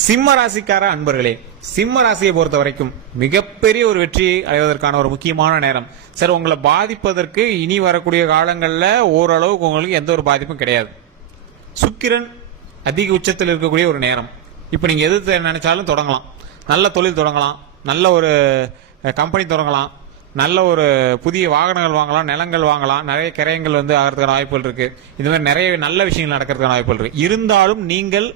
சிம்ம ராசிக்கார அன்பர்களே சிம்ம ராசியை பொறுத்த வரைக்கும் மிகப்பெரிய ஒரு வெற்றியை அடைவதற்கான ஒரு முக்கியமான நேரம். சார் உங்களை பாதிப்பதற்கு இனி வரக்கூடிய காலங்களில் ஓரளவுக்கு உங்களுக்கு எந்த ஒரு பாதிப்பும் கிடையாது. சுக்கிரன் அதிக உச்சத்தில் இருக்கக்கூடிய ஒரு நேரம். இப்போ நீங்கள் எது நினைச்சாலும் தொடங்கலாம். நல்ல தொழில் தொடங்கலாம். நல்ல ஒரு கம்பெனி தொடங்கலாம். நல்ல ஒரு புதிய வாகனங்கள் வாங்கலாம் நிலங்கள் வாங்கலாம். நிறைய கிரயங்கள் வந்து ஆகிறதுக்கான வாய்ப்புகள் இருக்குது இந்த மாதிரி நிறைய நல்ல விஷயங்கள் நடக்கிறதுக்கான வாய்ப்புகள் இருக்குது இருந்தாலும் நீங்கள்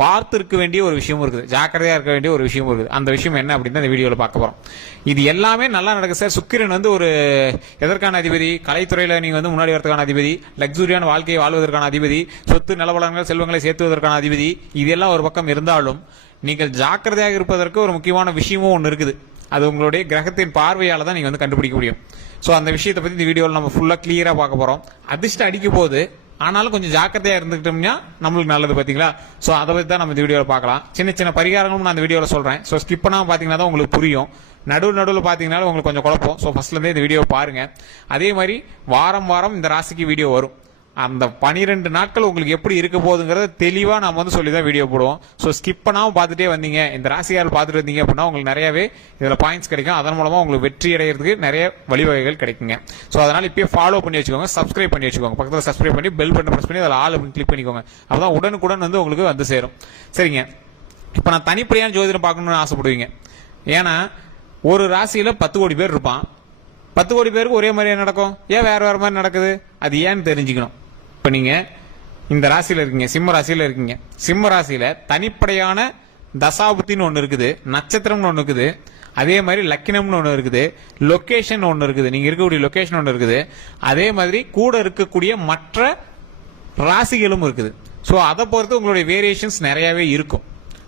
பார்த்து இருக்க வேண்டிய ஒரு விஷயமும் இருக்குது. ஜாக்கிரதையா இருக்க வேண்டிய ஒரு விஷயமும் இருக்குது. அந்த விஷயம் என்ன அப்படின்னு இந்த வீடியோவில் பார்க்க போறோம். இது எல்லாமே நல்லா நடக்குது சார். சுக்கிரன் வந்து ஒரு எதற்கான அதிபதி? கலைத்துறையில நீங்க வந்து முன்னாடி வரதுக்கான அதிபதி. லக்ஸூரியான வாழ்க்கையை வாழ்வதற்கான அதிபதி. சொத்து நிலவளங்கள் செல்வங்களை சேர்த்துவதற்கான அதிபதி. இதெல்லாம் ஒரு பக்கம் இருந்தாலும் நீங்கள் ஜாக்கிரதையாக இருப்பதற்கு ஒரு முக்கியமான விஷயமும் ஒன்று இருக்குது. அது உங்களுடைய கிரகத்தின் பார்வையால் தான் நீங்கள் வந்து கண்டுபிடிக்க முடியும். ஸோ அந்த விஷயத்தை பற்றி இந்த வீடியோவில் நம்ம ஃபுல்லாக கிளியராக பார்க்க போகிறோம் அதிர்ஷ்டம் அடிக்கும் போது ஆனாலும் கொஞ்சம் ஜாக்கிரதையா இருந்துக்கிட்டோம்னா நம்மளுக்கு நல்லது பாத்தீங்களா? ஸோ அதை பத்தி தான் நம்ம இந்த வீடியோவில் பார்க்கலாம். சின்ன சின்ன பரிகாரங்களும் நான் இந்த வீடியோவில் சொல்றேன். ஸோ ஸ்கிப் பண்ணாம பாத்தீங்கன்னா தான் உங்களுக்கு புரியும். நடுவு நடுவில் பார்த்தீங்கன்னா உங்களுக்கு கொஞ்சம் குழப்பம். ஸோ ஃபஸ்ட்லேருந்தே இந்த வீடியோ பாருங்கள் அதே மாதிரி வாரம் வாரம் இந்த ராசிக்கு வீடியோ வரும். அந்த பனிரெண்டு நாட்கள் உங்களுக்கு எப்படி இருக்க போகுதுங்கிறத தெளிவாக நம்ம வந்து சொல்லி தான் வீடியோ போடுவோம். ஸோ ஸ்கிப் பண்ணாமல் பார்த்துட்டே வந்தீங்க. இந்த ராசியால் பார்த்துட்டு வந்தீங்க அப்படின்னா உங்களுக்கு நிறையவே இதில் பாயிண்ட்ஸ் கிடைக்கும். அதன் மூலமாக உங்களுக்கு வெற்றி அடைகிறதுக்கு நிறைய வழிவகைகள் கிடைக்குங்க. ஸோ அதனால் இப்போயே ஃபாலோ பண்ணி வச்சுக்கோங்க சப்ஸ்கிரைப் பண்ணி வச்சுக்கோங்க. பக்கத்தில் சப்ஸ்கிரைப் பண்ணி பெல் பட்டன் ப்ரெஸ் பண்ணி அதில் ஆள் அப்படின்னு கிளிக் பண்ணிக்கோங்க. அப்பதான் உடனுக்குடன் வந்து உங்களுக்கு வந்து சேரும். சரிங்க. இப்போ நான் தனிப்படியான ஜோதிடம் பார்க்கணும்னு ஆசைப்படுவீங்க. ஏன்னா ஒரு ராசியில் பத்து கோடி பேர் இருப்பான். பத்து கோடி பேருக்கு ஒரே மாதிரியே நடக்கும்? ஏன் வேறு வேறு மாதிரி நடக்குது? அது ஏன்னு தெரிஞ்சுக்கணும். இப்போ நீங்கள் இந்த ராசியில் இருக்கீங்க சிம்ம ராசியில் இருக்கீங்க. சிம்ம ராசியில் தனிப்படையான தசாபுத்தின்னு ஒன்று இருக்குது நட்சத்திரம்னு ஒன்று இருக்குது அதே மாதிரி லக்கினம்னு ஒன்று இருக்குது லொக்கேஷன் ஒன்று இருக்குது. நீங்கள் இருக்கக்கூடிய லொக்கேஷன் ஒன்று இருக்குது. அதே மாதிரி கூட இருக்கக்கூடிய மற்ற ராசிகளும் இருக்குது. ஸோ அதை பொறுத்து உங்களுடைய வேரியேஷன்ஸ் நிறையாவே இருக்கும்.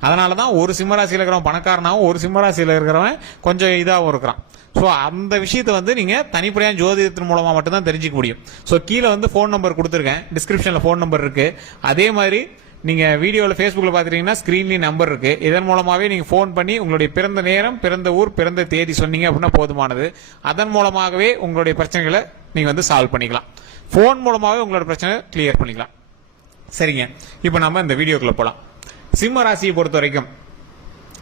அதனால தான் ஒரு சிம்மராசியில் இருக்கிறவன் பணக்காரனாகவும் ஒரு சிம்மராசியில் இருக்கிறவன் கொஞ்சம் இதாகவும் இருக்கிறான். ஸோ அந்த விஷயத்தை வந்து நீங்கள் தனிப்படையான ஜோதிடத்தின் மூலமாக மட்டும்தான் தெரிஞ்சிக்க முடியும். ஸோ கீழே வந்து ஃபோன் நம்பர் கொடுத்துருக்கேன். டிஸ்கிரிப்ஷனில் ஃபோன் நம்பர் இருக்குது அதே மாதிரி நீங்கள் வீடியோவில் ஃபேஸ்புக்கில் பார்த்துட்டீங்கன்னா ஸ்க்ரீன்லேயும் நம்பர் இருக்குது இதன் மூலமாகவே நீங்கள் ஃபோன் பண்ணி உங்களுடைய பிறந்த நேரம் பிறந்த ஊர் பிறந்த தேதி சொன்னீங்க அப்படின்னா போதுமானது. அதன் மூலமாகவே உங்களுடைய பிரச்சனைகளை நீங்கள் வந்து சால்வ் பண்ணிக்கலாம். ஃபோன் மூலமாகவே உங்களோட பிரச்சனை கிளியர் பண்ணிக்கலாம். சரிங்க. இப்போ நம்ம இந்த வீடியோக்குள்ளே போகலாம் சிம்ம ராசியை பொறுத்த வரைக்கும்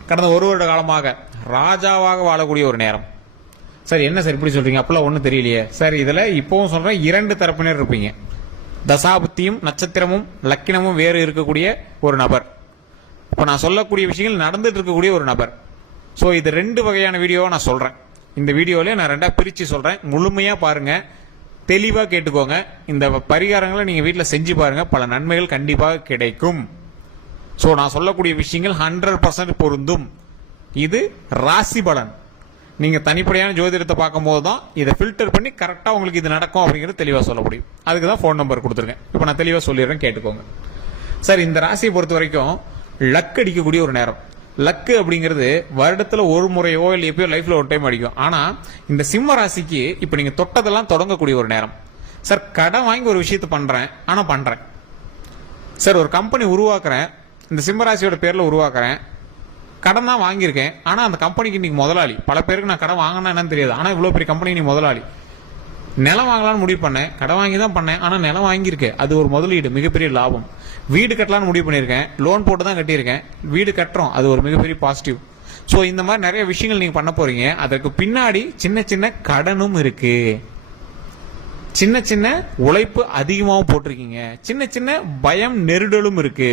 கடந்த ஒரு வருட காலமாக ராஜாவாக வாழக்கூடிய ஒரு நேரம். சார் என்ன சார் இப்படி சொல்றீங்க? அப்பெல்லாம் ஒன்றும் தெரியலையே. சார் இதில் இப்பவும் சொல்றேன் இரண்டு தரப்பினர் இருப்பீங்க. தசாபுத்தியும் நட்சத்திரமும் லக்கினமும் வேறு இருக்கக்கூடிய ஒரு நபர். இப்போ நான் சொல்லக்கூடிய விஷயங்கள் நடந்துட்டு இருக்கக்கூடிய ஒரு நபர். ஸோ இது ரெண்டு வகையான வீடியோவை நான் சொல்றேன். இந்த வீடியோவில் நான் ரெண்டாக பிரித்து சொல்றேன். முழுமையாக பாருங்க. தெளிவாக கேட்டுக்கோங்க. இந்த பரிகாரங்களை நீங்கள் வீட்டில் செஞ்சு பாருங்க. பல நன்மைகள் கண்டிப்பாக கிடைக்கும். ஸோ நான் சொல்லக்கூடிய விஷயங்கள் ஹண்ட்ரட் பர்சன்ட் பொருந்தும். இது ராசி பலன். நீங்கள் தனிப்படையான ஜோதிடத்தை பார்க்கும்போது தான் இதை ஃபில்டர் பண்ணி கரெக்டாக உங்களுக்கு இது நடக்கும் அப்படிங்கிறது தெளிவாக சொல்ல முடியும். அதுக்கு தான் ஃபோன் நம்பர் கொடுத்துருக்கேன். இப்போ நான் தெளிவாக சொல்லிடுறேன் கேட்டுக்கோங்க. சார் இந்த ராசியை பொறுத்த வரைக்கும் லக் அடிக்கக்கூடிய ஒரு நேரம். லக்கு அப்படிங்கிறது வருடத்தில் ஒரு முறையோ இல்லை எப்பயோ லைஃப்பில் ஒரு டைம் அடிக்கும். ஆனால் இந்த சிம்ம ராசிக்கு இப்போ நீங்கள் தொட்டதெல்லாம் தொடங்கக்கூடிய ஒரு நேரம். சார் கடன் வாங்கி ஒரு விஷயத்தை பண்ணுறேன் ஆனால் பண்ணுறேன் சார் ஒரு கம்பெனி உருவாக்குறேன். இந்த சிம்மராசியோட பேரில் உருவாக்குறேன். கடன் தான் வாங்கியிருக்கேன். ஆனால் அந்த கம்பெனிக்கு இன்னைக்கு முதலாளி. பல பேருக்கு நான் கடன் வாங்கினா என்னன்னு தெரியாது. ஆனால் இவ்வளோ பெரிய கம்பெனி நீ முதலாளி. நிலம் வாங்கலாம்னு முடிவு பண்ணேன். கடன் வாங்கி தான் பண்ணேன். ஆனால் நிலம் வாங்கியிருக்கேன் அது ஒரு முதலீடு மிகப்பெரிய லாபம். வீடு கட்டலாம்னு முடிவு பண்ணியிருக்கேன். லோன் போட்டு தான் கட்டியிருக்கேன். வீடு கட்டுறோம். அது ஒரு மிகப்பெரிய பாசிட்டிவ் ஸோ இந்த மாதிரி நிறைய விஷயங்கள் நீங்கள் பண்ண போகிறீங்க அதற்கு பின்னாடி சின்ன சின்ன கடனும் இருக்குது சின்ன சின்ன உழைப்பு அதிகமாகவும் போட்டிருக்கீங்க. சின்ன சின்ன பயம் நெருடலும் இருக்கு.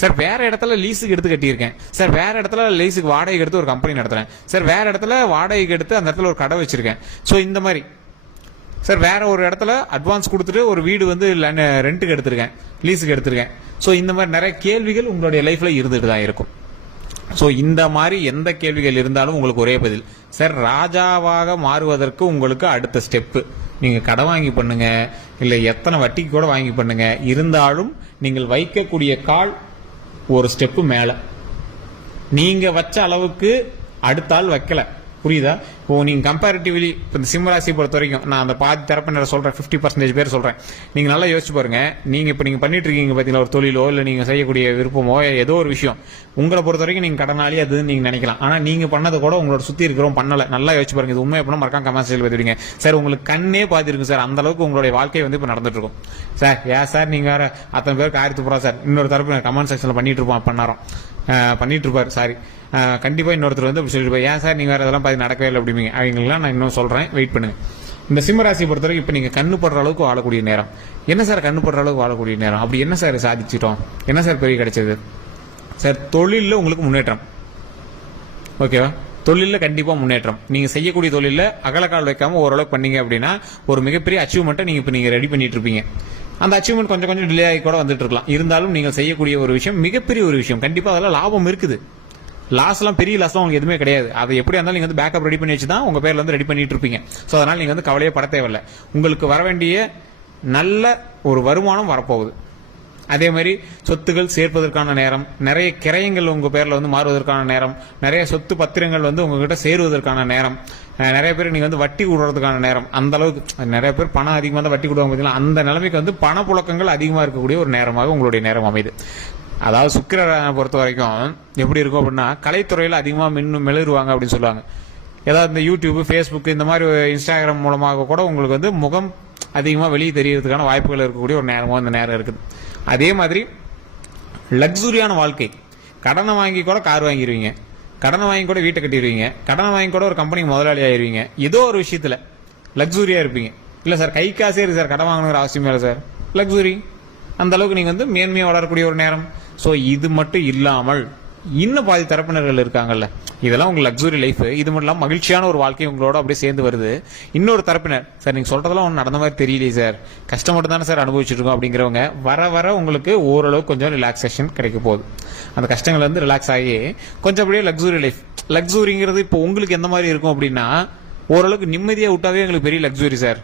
சார் வேற இடத்துல லீஸுக்கு எடுத்து கட்டியிருக்கேன். சார் வேற இடத்துல லீஸுக்கு வாடகைக்கு எடுத்து ஒரு கம்பெனி நடத்துறேன். சார் வேற இடத்துல வாடகைக்கு எடுத்து அந்த இடத்துல ஒரு கடை வச்சிருக்கேன். ஸோ இந்த மாதிரி. சார் வேற ஒரு இடத்துல அட்வான்ஸ் கொடுத்துட்டு ஒரு வீடு வந்து ரெண்ட்டுக்கு எடுத்திருக்கேன். லீஸுக்கு எடுத்திருக்கேன். ஸோ இந்த மாதிரி நிறைய கேள்விகள் உங்களுடைய லைஃப்ல இருந்துட்டு தான் இருக்கும். ஸோ இந்த மாதிரி எந்த கேள்விகள் இருந்தாலும் உங்களுக்கு ஒரே பதில். சார் ராஜாவாக மாறுவதற்கு உங்களுக்கு அடுத்த ஸ்டெப்பு நீங்கள் கடன் வாங்கி பண்ணுங்க இல்லை எத்தனை வட்டிக்கு கூட வாங்கி பண்ணுங்க. இருந்தாலும் நீங்கள் வைக்கக்கூடிய கால் ஒரு ஸ்டெப்பு மேலே. நீங்கள் வச்ச அளவுக்கு அடுத்த ஆள் வைக்கலை. புரியுதா? இப்போ நீங்க கம்பேரிட்டிவ்லி இப்போ இந்த சிம்மராசி பொறுத்த வரைக்கும் நான் அந்த பாதி தரப்பினரை சொல்றேன் ஃபிஃப்டி பர்சன்டேஜ் பேர் சொல்றேன். நீங்க நல்லா யோசிச்சு பாருங்க. நீங்க இப்போ நீங்க பண்ணிட்டு இருக்கீங்க பார்த்தீங்களா ஒரு தொழிலோ இல்ல நீங்க செய்யக்கூடிய விருப்பமோ ஏதோ ஒரு விஷயம். உங்களை பொறுத்த வரைக்கும் நீங்க கடனாளி அது நீங்க நினைக்கலாம். ஆனா நீங்க பண்ணதை கூட உங்களோட சுத்தி இருக்கிறோம் பண்ணல. நல்லா யோசிச்சு பாருங்க இது உண்மை பண்ணால் மறக்காம கமர்ஷியல் பதிவிடுங்க சார் உங்களுக்கு கண்ணே பார்த்துருக்கு சார். அந்த அளவுக்கு உங்களுடைய வாழ்க்கை வந்து இப்போ நடந்துட்டு இருக்கும் சார் ஏன் சார் நீங்க வேற அத்தனை பேருக்கு ஆயிரத்து போறா சார். இன்னொரு தரப்பு கமெண்ட் செக்ஷன்ல பண்ணிட்டு இருப்போம் பண்ணாரோம் பண்ணிட்டு இருப்பார் சாரி கண்டிப்பாக இன்னொருத்தர் வந்து அப்படி சொல்லிட்டு ஏன் சார் நீங்கள் வேறு இதெல்லாம் பார்த்து நடக்கவே இல்லை அப்படிங்க அவங்களாம் நான் இன்னும் சொல்கிறேன் வெயிட் பண்ணுங்க. இந்த சிம்மராசியை பொறுத்தவரைக்கும் இப்போ நீங்கள் கண்ணு படுற அளவுக்கு வாழக்கூடிய நேரம். என்ன சார் கண்ணு படுற அளவுக்கு வாழக்கூடிய நேரம்? அப்படி என்ன சார் சாதிச்சிட்டோம்? என்ன சார் பெரிய கிடைச்சது? சார் தொழிலில் உங்களுக்கு முன்னேற்றம். ஓகேவா தொழிலில் கண்டிப்பாக முன்னேற்றம். நீங்கள் செய்யக்கூடிய தொழிலில் அகலக்கால் வைக்காமல் ஓரளவுக்கு பண்ணீங்க அப்படின்னா ஒரு மிகப்பெரிய அச்சீவ்மெண்ட்டை நீங்கள் இப்போ நீங்கள் ரெடி பண்ணிட்டு இருப்பீங்க. அந்த அச்சீவ்மெண்ட் கொஞ்சம் கொஞ்சம் டிலே ஆகி கூட வந்துட்டு இருக்கலாம். இருந்தாலும் நீங்கள் செய்யக்கூடிய ஒரு விஷயம் மிகப்பெரிய ஒரு விஷயம். கண்டிப்பாக அதெல்லாம் லாபம் இருக்குது. லாஸ்லாம் பெரிய லாஸ்லாம் உங்களுக்கு எதுவுமே கிடையாது. அது எப்படி இருந்தாலும் நீங்கள் வந்து பேக்கப் ரெடி பண்ணி வச்சு தான் உங்கள் பேரில் வந்து ரெடி பண்ணிட்டு இருப்பீங்க. ஸோ அதனால் நீங்கள் வந்து கவலையே பட தேவையில்லை. உங்களுக்கு வர வேண்டிய நல்ல ஒரு வருமானம் வரப்போகுது. அதே மாதிரி சொத்துகள் சேர்ப்பதற்கான நேரம் நிறைய கிரயங்கள் உங்க பேர்ல வந்து மாறுவதற்கான நேரம் நிறைய சொத்து பத்திரங்கள் வந்து உங்ககிட்ட சேருவதற்கான நேரம் நிறைய பேர் நீங்க வந்து வட்டி விடுறதுக்கான நேரம் அந்த அளவுக்கு நிறைய பேர் பணம் அதிகமாக தான் வட்டி கொடுவாங்க பார்த்தீங்களா அந்த நிலைமைக்கு வந்து பணப்புழக்கங்கள் அதிகமாக இருக்கக்கூடிய ஒரு நேரமாக உங்களுடைய நேரம் அமைது அதாவது சுக்கிரனை பொறுத்த வரைக்கும் எப்படி இருக்கும் அப்படின்னா கலைத்துறையில் அதிகமாக மின்னு மெழுருவாங்க அப்படின்னு சொல்லுவாங்க. ஏதாவது இந்த யூடியூப் ஃபேஸ்புக் இந்த மாதிரி இன்ஸ்டாகிராம் மூலமாக கூட உங்களுக்கு வந்து முகம் அதிகமாக வெளியே தெரியறதுக்கான வாய்ப்புகள் இருக்கக்கூடிய ஒரு நேரமாக இந்த நேரம் இருக்குது. அதே மாதிரி லக்ஸுரியான வாழ்க்கை. கடனை வாங்கி கூட கார் வாங்கிடுவீங்க கடனை வாங்கி கூட வீட்டை கட்டிடுவீங்க கடனை வாங்கி கூட ஒரு கம்பெனிக்கு முதலாளி ஆயிருவீங்க. ஏதோ ஒரு விஷயத்தில் லக்ஸுரியாக இருப்பீங்க. இல்லை சார் கை காசே இருக்குது சார் கடன் வாங்கணுங்கிற அவசியம் இல்லை சார். லக்ஸுரி அந்த அளவுக்கு நீங்க வந்து மேன்மையா வளரக்கூடிய ஒரு நேரம். ஸோ இது மட்டும் இல்லாமல் இன்னும் பாதி தரப்பினர்கள் இருக்காங்கல்ல. இதெல்லாம் உங்க லக்ஸுரி லைஃப் இது மட்டும் இல்லாமல் மகிழ்ச்சியான ஒரு வாழ்க்கை உங்களோட அப்படியே சேர்ந்து வருது. இன்னொரு தரப்பினர் சார் நீங்க சொல்றதெல்லாம் ஒன்றும் நடந்த மாதிரி தெரியலையே சார். கஷ்டம் மட்டும் தானே சார் அனுபவிச்சுட்டு இருக்கோம் அப்படிங்கிறவங்க வர வர உங்களுக்கு ஓரளவு கொஞ்சம் ரிலாக்ஸேஷன் கிடைக்க போகுது. அந்த கஷ்டங்கள் வந்து ரிலாக்ஸ் ஆகி கொஞ்சம் அப்படியே லக்ஸுரி லைஃப் லக்ஸுரிங்கிறது இப்போ உங்களுக்கு எந்த மாதிரி இருக்கும் அப்படின்னா ஓரளவுக்கு நிம்மதியாக விட்டாவே எங்களுக்கு பெரிய லக்ஸுரி சார்.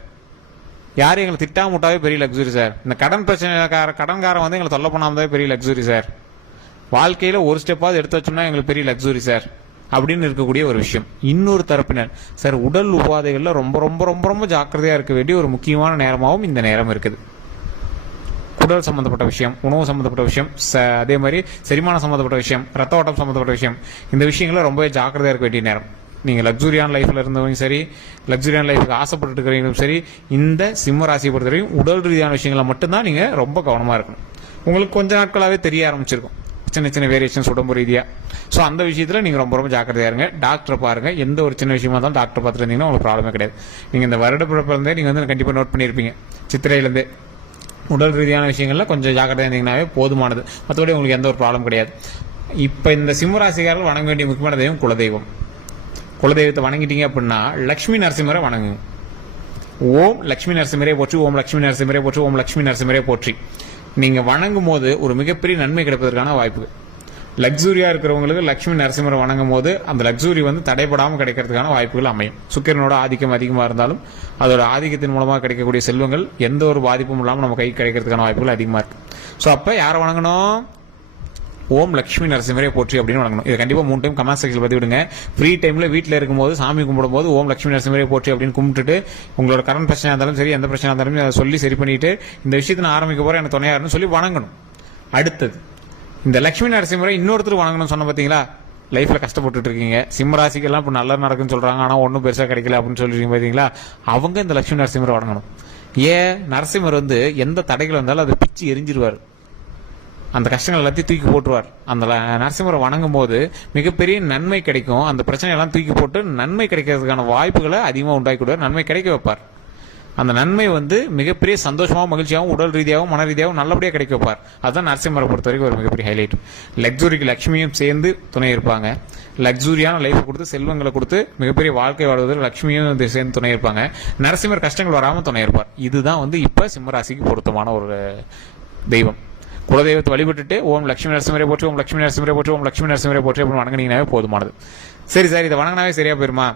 யாரும் எங்களை திட்டாம விட்டாவே பெரிய லக்ஸுரி சார் இந்த கடன் பிரச்சனைக்கார கடன்காரன் வந்து எங்களை தொல்லை பண்ணாம பெரிய லக்ஸுரி சார் வாழ்க்கையில் ஒரு ஸ்டெப்பாவது எடுத்து வச்சோம்னா எங்களுக்கு பெரிய லக்ஸுரி சார் அப்படின்னு இருக்கக்கூடிய ஒரு விஷயம். இன்னொரு தரப்பினர். சார் உடல் உபாதைகளில் ரொம்ப ரொம்ப ரொம்ப ரொம்ப ஜாக்கிரதையாக இருக்க வேண்டிய ஒரு முக்கியமான நேரமாகவும் இந்த நேரம் இருக்குது. குடல் சம்பந்தப்பட்ட விஷயம் உணவு சம்பந்தப்பட்ட விஷயம் ச- அதே மாதிரி செரிமானம் சம்பந்தப்பட்ட விஷயம் ரத்த ஓட்டம் சம்பந்தப்பட்ட விஷயம். இந்த விஷயங்களை ரொம்பவே ஜாக்கிரதையா இருக்க வேண்டிய நேரம். நீங்க லக்ஸுரியான லைஃப்ல இருந்தவங்க சரி லக்ஸுரியான லைஃபுக்கு ஆசைப்பட்டு இருக்கிறவங்களும் சரி இந்த சிம்ம ராசியை பொறுத்தவரைக்கும் உடல் ரீதியான விஷயங்களை மட்டும்தான் நீங்க ரொம்ப கவனமா இருக்கணும். உங்களுக்கு கொஞ்ச நாட்களாவே தெரிய ஆரம்பிச்சிருக்கும். சின்ன சின்ன வேரியேஷன்ஸ் உடம்பு ரீதியா. ஸோ அந்த விஷயத்துல நீங்க ரொம்ப ரொம்ப ஜாக்கிரதையா இருங்க. டாக்டரை பாருங்க. எந்த ஒரு சின்ன விஷயமா இருந்தாலும் டாக்டர் பார்த்துட்டு இருந்தீங்கன்னா உங்களுக்கு ப்ராப்ளமே கிடையாது. நீங்க இந்த வருட பிறப்புல இருந்தே நீங்க வந்து கண்டிப்பா நோட் பண்ணியிருப்பீங்க சித்திரையிலேருந்து. உடல் ரீதியான விஷயங்கள்ல கொஞ்சம் ஜாக்கிரதையா இருந்தீங்கன்னாவே போதுமானது. மற்றபடி உங்களுக்கு எந்த ஒரு ப்ராப்ளம் கிடையாது. இப்போ இந்த சிம்மராசிக்காரர்கள் வணங்க வேண்டிய முக்கியமான தெய்வம் குலதெய்வம். குலதெய்வத்தை வணங்கிட்டீங்க அப்படின்னா லக்ஷ்மி நரசிம்மரை வணங்குங்க ஓம் லக்ஷ்மி நரசிம்மரே போற்றி ஓம் லக்ஷ்மி நரசிம்மரே போற்றி ஓம் லக்ஷ்மி நரசிம்மரே போற்றி. நீங்க வணங்கும் போது ஒரு மிகப்பெரிய நன்மை கிடைப்பதற்கான வாய்ப்பு. லக்ஸூரியா இருக்கிறவங்களுக்கு லக்ஷ்மி நரசிம்மரை வணங்கும் போது அந்த லக்ஸூரி வந்து தடைப்படாமல் கிடைக்கிறதுக்கான வாய்ப்புகள் அமையும். சுக்கிரனோட ஆதிக்கம் அதிகமாக இருந்தாலும் அதோட ஆதிக்கத்தின் மூலமாக கிடைக்கக்கூடிய செல்வங்கள் எந்த ஒரு பாதிப்பும் இல்லாமல் நம்ம கை கிடைக்கிறதுக்கான வாய்ப்புகள் அதிகமாக இருக்கு. ஸோ அப்போ யாரை வணங்கணும்? ஓம் லட்சுமி நரசிம்மரே போற்றி அப்படின்னு வணங்கணும். இது கண்டிப்பா மூணு டைம் கமெண்ட் செக்ஷன் பத்தி விடுங்க. ஃப்ரீ டைம்ல வீட்டில் இருக்கும்போது சாமி கும்பிடும்போது ஓம் லக்ஷ்மி நரசிம்மரே போற்றி அப்படின்னு கும்பிட்டுட்டு உங்களோட கரண்ட் பிரச்சனை இருந்தாலும் சரி எந்த பிரச்சனை இருந்தாலும் அதை சொல்லி சரி பண்ணிட்டு இந்த விஷயத்தை நான் ஆரம்பிக்க போறேன் எனக்கு துணையாருன்னு சொல்லி வணங்கணும். அடுத்தது இந்த லக்ஷ்மி நரசிம்மரை இன்னொருத்தர் வணங்கணும்னு சொன்ன பாத்தீங்களா? லைஃப்ல கஷ்டப்பட்டுட்டு இருக்கீங்க. சிம்மராசிக்கெல்லாம் இப்போ நல்லா நடக்குன்னு சொல்றாங்க. ஆனால் ஒன்றும் பெருசாக கிடைக்கல அப்படின்னு சொல்லிருக்கீங்க பார்த்தீங்களா அவங்க இந்த லக்ஷ்மி நரசிம்மரை வணங்கணும். ஏன்? நரசிம்மர் வந்து எந்த தடைகள் வந்தாலும் அதை பிச்சு எரிஞ்சிருவார். அந்த கஷ்டங்கள் எல்லாத்தையும் தூக்கி போட்டுருவார். அந்த நரசிம்மரை வணங்கும் போது மிகப்பெரிய நன்மை கிடைக்கும். அந்த பிரச்சனையெல்லாம் தூக்கி போட்டு நன்மை கிடைக்கிறதுக்கான வாய்ப்புகளை அதிகமாக உண்டாக்கிடுவார் நன்மை கிடைக்க வைப்பார். அந்த நன்மை வந்து மிகப்பெரிய சந்தோஷமாகவும் மகிழ்ச்சியாகவும் உடல் ரீதியாகவும் மன ரீதியாகவும் நல்லபடியாக கிடைக்க வைப்பார். அதுதான் நரசிம்மரை பொறுத்த வரைக்கும் ஒரு மிகப்பெரிய ஹைலைட் லக்ஸுரிக்கு லக்ஷ்மியும் சேர்ந்து துணை இருப்பாங்க. லக்ஸூரியான லைஃப் கொடுத்து செல்வங்களை கொடுத்து மிகப்பெரிய வாழ்க்கை வாழ்வதில் லக்ஷ்மியும் சேர்ந்து துணை இருப்பாங்க. நரசிம்மர் கஷ்டங்கள் வராமல் துணை இருப்பார். இதுதான் வந்து இப்போ சிம்மராசிக்கு பொருத்தமான ஒரு தெய்வம். குலதெய்வத்தை வழிபட்டுட்டு ஓம் லட்சுமி நரசிம்மரை போற்றி ஓம் லட்சுமி நரசிம்மரை போற்றி ஓம் லட்சுமி நரசிம்மரை போற்றி அப்படின்னு வணங்கினீங்கன்னாவே போதுமானது. சரி சார் இதை வணங்கினாவே சரியா போயிருமா?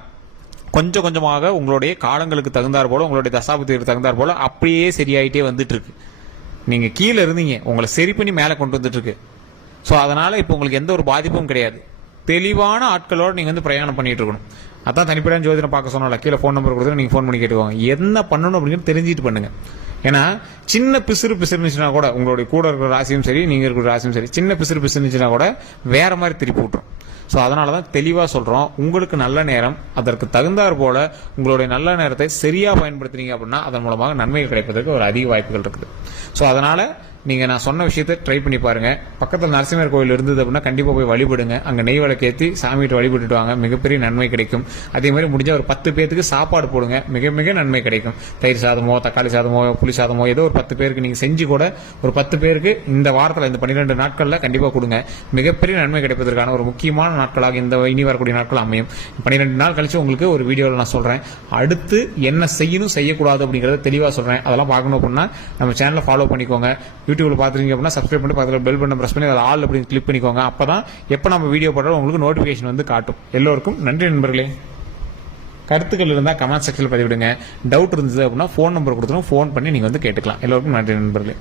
கொஞ்சம் கொஞ்சமாக உங்களுடைய காலங்களுக்கு தகுந்தாற் போல உங்களுடைய தசாபத்திற்கு தகுந்தாற் போல அப்படியே சரியாயிட்டே வந்துட்டு இருக்கு நீங்க கீழே இருந்தீங்க உங்களை சரி பண்ணி மேலே கொண்டு வந்துட்டு இருக்கு ஸோ அதனால இப்போ உங்களுக்கு எந்த ஒரு பாதிப்பும் கிடையாது. தெளிவான ஆட்களோடு நீங்கள் வந்து பிரயாணம் பண்ணிட்டு இருக்கணும். அதான் தனிப்படையான ஜோதிடம் பார்க்க சொன்னோம்ல கீழே ஃபோன் நம்பர் கொடுத்து நீங்கள் ஃபோன் பண்ணி கேட்டுக்கோங்க. என்ன பண்ணணும் அப்படிங்கிறது தெரிஞ்சுட்டு பண்ணுங்க. ஏன்னா சின்ன பிசுறு பிசுறுச்சுன்னா கூட உங்களுடைய கூட இருக்கிற ராசியும் சரி நீங்கள் இருக்கிற ராசியும் சரி சின்ன பிசுறு பிசுறுச்சுன்னா கூட வேற மாதிரி திருப்பி விட்டுரும். ஸோ அதனால தான் தெளிவாக சொல்கிறோம் உங்களுக்கு நல்ல நேரம் அதற்கு தகுந்தாற் போல உங்களுடைய நல்ல நேரத்தை சரியாக பயன்படுத்துனீங்க அப்படின்னா அதன் மூலமாக நன்மைகள் கிடைப்பதற்கு ஒரு அதிக வாய்ப்புகள் இருக்குது. ஸோ அதனால் நீங்கள் நான் சொன்ன விஷயத்தை ட்ரை பண்ணி பாருங்கள் பக்கத்தில் நரசிம்மர் கோயில் இருந்தது அப்படின்னா கண்டிப்பாக போய் வழிபடுங்க. அங்கே நெய் விளக்கேத்தி சாமிகிட்ட வழிபட்டுட்டு வாங்க. மிகப்பெரிய நன்மை கிடைக்கும். அதே மாதிரி முடிஞ்ச ஒரு பத்து பேருக்கு சாப்பாடு போடுங்க. மிக மிக நன்மை கிடைக்கும். தயிர் சாதமோ தக்காளி சாதமோ புளி சாதமோ ஏதோ ஒரு பத்து பேருக்கு நீங்கள் செஞ்சு கூட ஒரு பத்து பேருக்கு இந்த வாரத்தில் இந்த பன்னிரெண்டு நாட்களில் கண்டிப்பாக கொடுங்க. மிகப்பெரிய நன்மை கிடைப்பதற்கான ஒரு முக்கியமான நாட்களாக இந்த இனி வரக்கூடிய நாட்கள் அமையும். பன்னிரெண்டு நாள் கழிச்சு உங்களுக்கு ஒரு வீடியோவில் நான் சொல்கிறேன் அடுத்து என்ன செய்யணும் செய்யக்கூடாது அப்படிங்கிறத தெளிவாக சொல்கிறேன் அதெல்லாம் பார்க்கணும் அப்படின்னா நம்ம சேனலை ஃபாலோ பண்ணிக்கோங்க. யூடியூப்ல பாத்துருக்கீங்க அப்படின்னா சப்ஸ்கிரைப் பண்ணி பக்கத்தில் பெல் பண்ண பிரஸ் பண்ணி அதில் ஆல் அப்படின்னு கிளிக் பண்ணிக்கோங்க. அப்பதான் எப்போ நம்ம வீடியோ போடுறோம் உங்களுக்கு நோட்டிஃபிகேஷன் வந்து காட்டும். எல்லோருக்கும் நன்றி நண்பர்களே. கருத்துக்கள் இருந்தால் கமெண்ட் செக்ஷனில் பதிவிடுங்க. டவுட் இருந்தது அப்படின்னா ஃபோன் நம்பர் கொடுத்துரும் ஃபோன் பண்ணி நீங்கள் வந்து கேட்டுக்கலாம். எல்லோருக்கும் நன்றி நண்பர்களே.